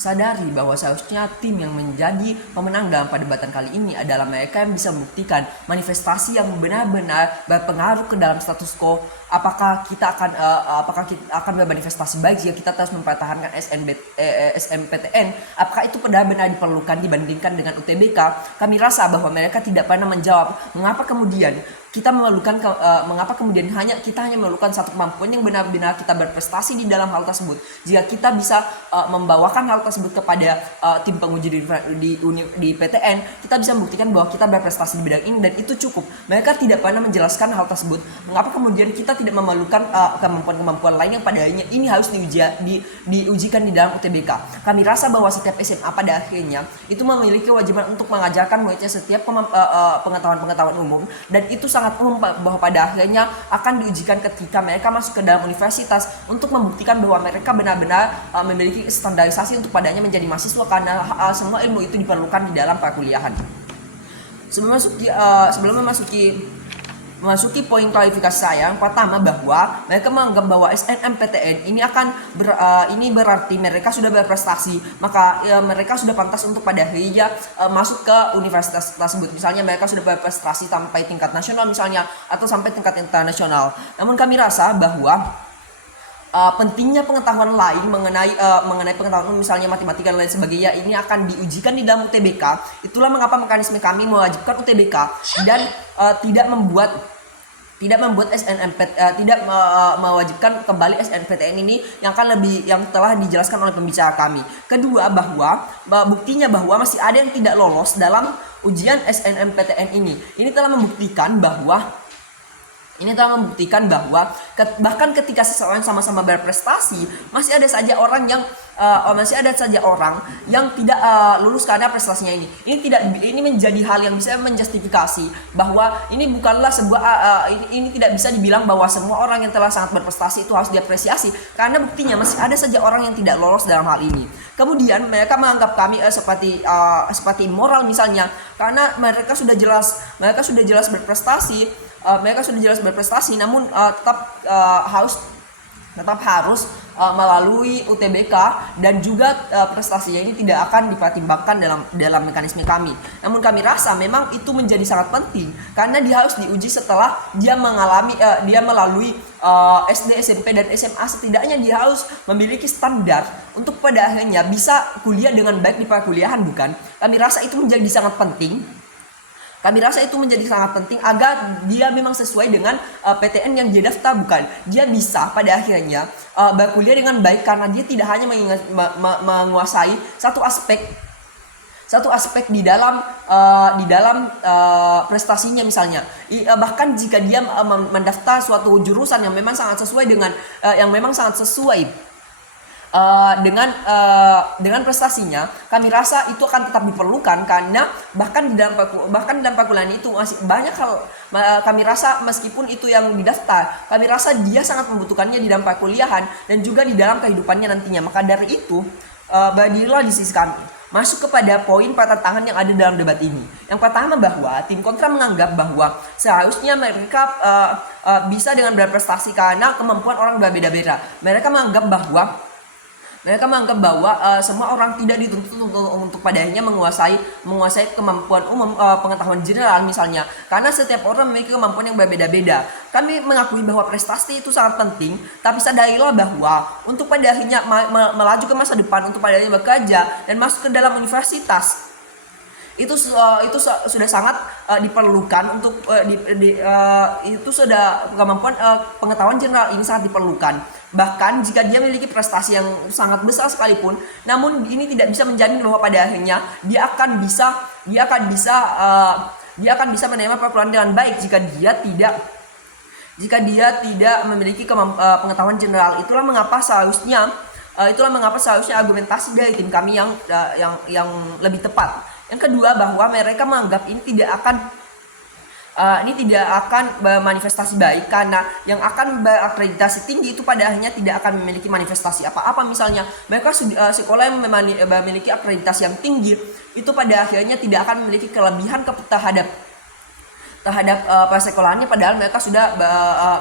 sadari bahwa seharusnya tim yang menjadi pemenang dalam perdebatan kali ini adalah mereka yang bisa membuktikan manifestasi yang benar-benar berpengaruh ke dalam status quo. Apakah kita akan bermanifestasi baik jika kita terus mempertahankan SNMPTN? Apakah itu benar-benar diperlukan dibandingkan dengan UTBK? Kami rasa bahwa mereka tidak pernah menjawab mengapa kemudian kita hanya memerlukan satu kemampuan yang benar-benar kita berprestasi di dalam hal tersebut. Jika kita bisa membawakan hal tersebut kepada tim penguji di PTN, kita bisa membuktikan bahwa kita berprestasi di bidang ini dan itu cukup. Mereka tidak pernah menjelaskan hal tersebut. Mengapa kemudian kita tidak memerlukan kemampuan-kemampuan lain yang padanya ini harus diujikan di dalam UTBK. Kami rasa bahwa setiap SMA pada akhirnya itu memiliki kewajiban untuk mengajarkan muridnya setiap pengetahuan-pengetahuan umum, dan itu sangat umum bahwa pada akhirnya akan diujikan ketika mereka masuk ke dalam universitas untuk membuktikan bahwa mereka benar-benar memiliki standarisasi untuk padanya menjadi mahasiswa, karena semua ilmu itu diperlukan di dalam perkuliahan. Sebelum memasuki poin klarifikasi saya, yang pertama bahwa mereka menganggap bahwa SNMPTN ini berarti mereka sudah berprestasi, maka mereka sudah pantas untuk pada akhirnya masuk ke universitas tersebut. Misalnya mereka sudah berprestasi sampai tingkat nasional misalnya, atau sampai tingkat internasional. Namun kami rasa bahwa pentingnya pengetahuan lain mengenai pengetahuan misalnya matematika dan lain sebagainya ini akan diujikan di dalam UTBK. Itulah mengapa mekanisme kami mewajibkan UTBK dan tidak mewajibkan kembali SNMPTN ini yang telah dijelaskan oleh pembicara kami. Kedua, bahwa buktinya bahwa masih ada yang tidak lolos dalam ujian SNMPTN ini. Ini telah membuktikan bahwa bahkan ketika seseorang sama-sama berprestasi, masih ada saja orang yang tidak lulus karena prestasinya ini. Ini menjadi hal yang bisa menjustifikasi bahwa ini bukanlah ini tidak bisa dibilang bahwa semua orang yang telah sangat berprestasi itu harus diapresiasi, karena buktinya masih ada saja orang yang tidak lolos dalam hal ini. Kemudian mereka menganggap kami seperti immoral misalnya, karena mereka sudah jelas berprestasi. Namun tetap harus melalui UTBK, dan juga prestasinya ini tidak akan dipertimbangkan dalam mekanisme kami. Namun kami rasa memang itu menjadi sangat penting, karena dia harus diuji setelah dia melalui SD, SMP, dan SMA. Setidaknya dia harus memiliki standar untuk pada akhirnya bisa kuliah dengan baik di perkuliahan, bukan? Kami rasa itu menjadi sangat penting. Agar dia memang sesuai dengan PTN yang dia daftar, bukan? Dia bisa pada akhirnya berkuliah dengan baik karena dia tidak hanya menguasai satu aspek di dalam prestasinya misalnya. Bahkan jika dia mendaftar suatu jurusan yang memang sangat sesuai dengan prestasinya, kami rasa itu akan tetap diperlukan, karena bahkan di dalam perkuliahan itu masih banyak hal. Kami rasa meskipun itu yang didaftar, kami rasa dia sangat membutuhkannya di dalam perkuliahan dan juga di dalam kehidupannya nantinya. Maka dari itu berdirilah di sisi kami. Masuk kepada poin pertentangan yang ada dalam debat ini. Yang pertama, bahwa tim kontra menganggap bahwa seharusnya mereka bisa dengan berprestasi karena kemampuan orang berbeda-beda. Mereka menganggap bahwa semua orang tidak dituntut untuk padanya menguasai kemampuan umum, pengetahuan general misalnya, karena setiap orang memiliki kemampuan yang berbeda-beda. Kami mengakui bahwa prestasi itu sangat penting, tapi sadarilah bahwa untuk pada akhirnya melaju ke masa depan, untuk pada akhirnya bekerja dan masuk ke dalam universitas, itu sudah sangat diperlukan untuk kemampuan pengetahuan general ini sangat diperlukan. Bahkan jika dia memiliki prestasi yang sangat besar sekalipun, namun ini tidak bisa menjamin bahwa pada akhirnya dia akan bisa menerima perkuliahan dengan baik jika dia tidak memiliki pengetahuan general. Itulah mengapa seharusnya argumentasi dari tim kami yang lebih tepat. Yang kedua, bahwa mereka menganggap ini tidak akan bermanifestasi baik, karena yang akan berakreditasi tinggi itu pada akhirnya tidak akan memiliki manifestasi apa-apa. Misalnya mereka sekolah yang memiliki akreditasi yang tinggi itu pada akhirnya tidak akan memiliki kelebihan terhadap persekolahannya, padahal mereka sudah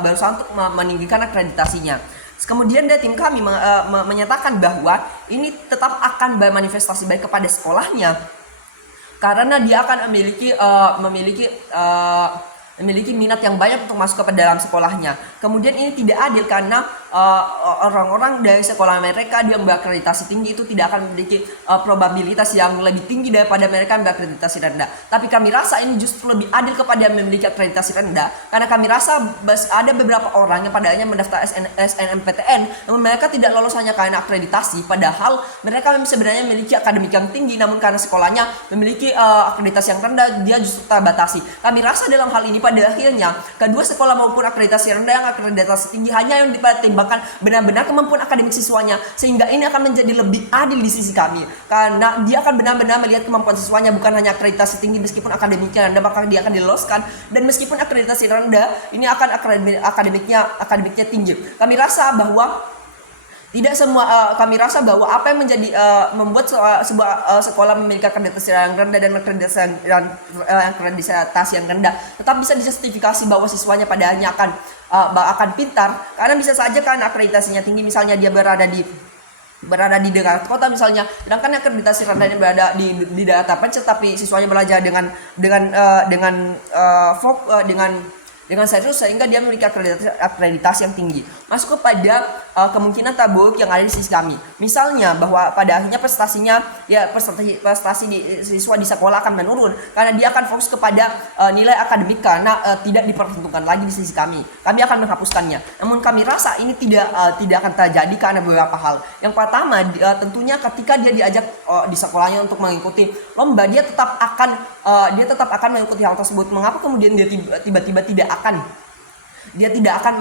berusaha untuk meninggikan akreditasinya. Kemudian dari tim kami menyatakan bahwa ini tetap akan bermanifestasi baik kepada sekolahnya, karena dia akan memiliki minat yang banyak untuk masuk ke dalam sekolahnya. Kemudian ini tidak adil karena orang-orang dari sekolah mereka yang berakreditasi tinggi itu tidak akan memiliki probabilitas yang lebih tinggi daripada mereka yang berakreditasi rendah. Tapi kami rasa ini justru lebih adil kepada yang memiliki akreditasi rendah, karena kami rasa ada beberapa orang yang pada akhirnya mendaftar SNMPTN namun mereka tidak lolos hanya karena akreditasi, padahal mereka sebenarnya memiliki akademik yang tinggi, namun karena sekolahnya memiliki akreditasi yang rendah dia justru terbatasi. Kami rasa dalam hal ini pada akhirnya kedua sekolah maupun akreditasi rendah yang akreditasi tinggi hanya yang dipertimbangkan benar-benar kemampuan akademik siswanya, sehingga ini akan menjadi lebih adil di sisi kami, karena dia akan benar-benar melihat kemampuan siswanya, bukan hanya akreditasi tinggi meskipun akademiknya rendah maka dia akan diloloskan, dan meskipun akreditasi rendah ini akan akademiknya tinggi. Kami rasa bahwa tidak semua, kami rasa bahwa apa yang menjadi membuat sebuah sekolah memiliki akreditasi yang rendah dan akreditasi yang rendah tetap bisa dijustifikasi bahwa siswanya pada akhirnya akan pintar, karena bisa saja kan akreditasinya tinggi, misalnya dia berada di dekat kota misalnya, sedangkan akreditasi rendahnya berada di daerah terpencil, tapi siswanya belajar dengan serius sehingga dia memiliki akreditasi yang tinggi. Masuk kepada kemungkinan terburuk yang ada di sisi kami. Misalnya bahwa pada akhirnya prestasi di siswa di sekolah akan menurun karena dia akan fokus kepada nilai akademik karena tidak diperhitungkan lagi di sisi kami. Kami akan menghapuskannya. Namun kami rasa ini tidak akan terjadi karena beberapa hal. Yang pertama, tentunya ketika dia diajak di sekolahnya untuk mengikuti lomba, dia tetap akan mengikuti hal tersebut. Mengapa kemudian dia tiba-tiba tidak akan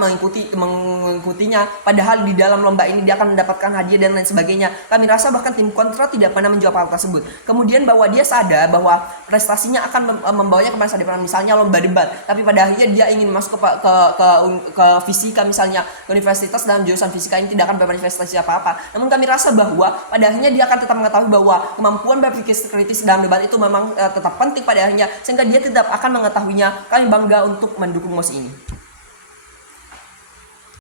mengikutinya, padahal di dalam lomba ini dia akan mendapatkan hadiah dan lain sebagainya. Kami rasa bahkan tim kontra tidak pernah menjawab hal tersebut. Kemudian bahwa dia sadar bahwa prestasinya akan membawanya ke masa depan, misalnya lomba debat, tapi pada akhirnya dia ingin masuk ke fisika misalnya, ke universitas dalam jurusan fisika ini tidak akan bermanifestasi apa-apa. Namun kami rasa bahwa pada akhirnya dia akan tetap mengetahui bahwa kemampuan berpikir kritis dalam debat itu memang tetap penting pada akhirnya, sehingga dia tetap akan mengetahuinya. Kami bangga untuk mendukung mosi ini.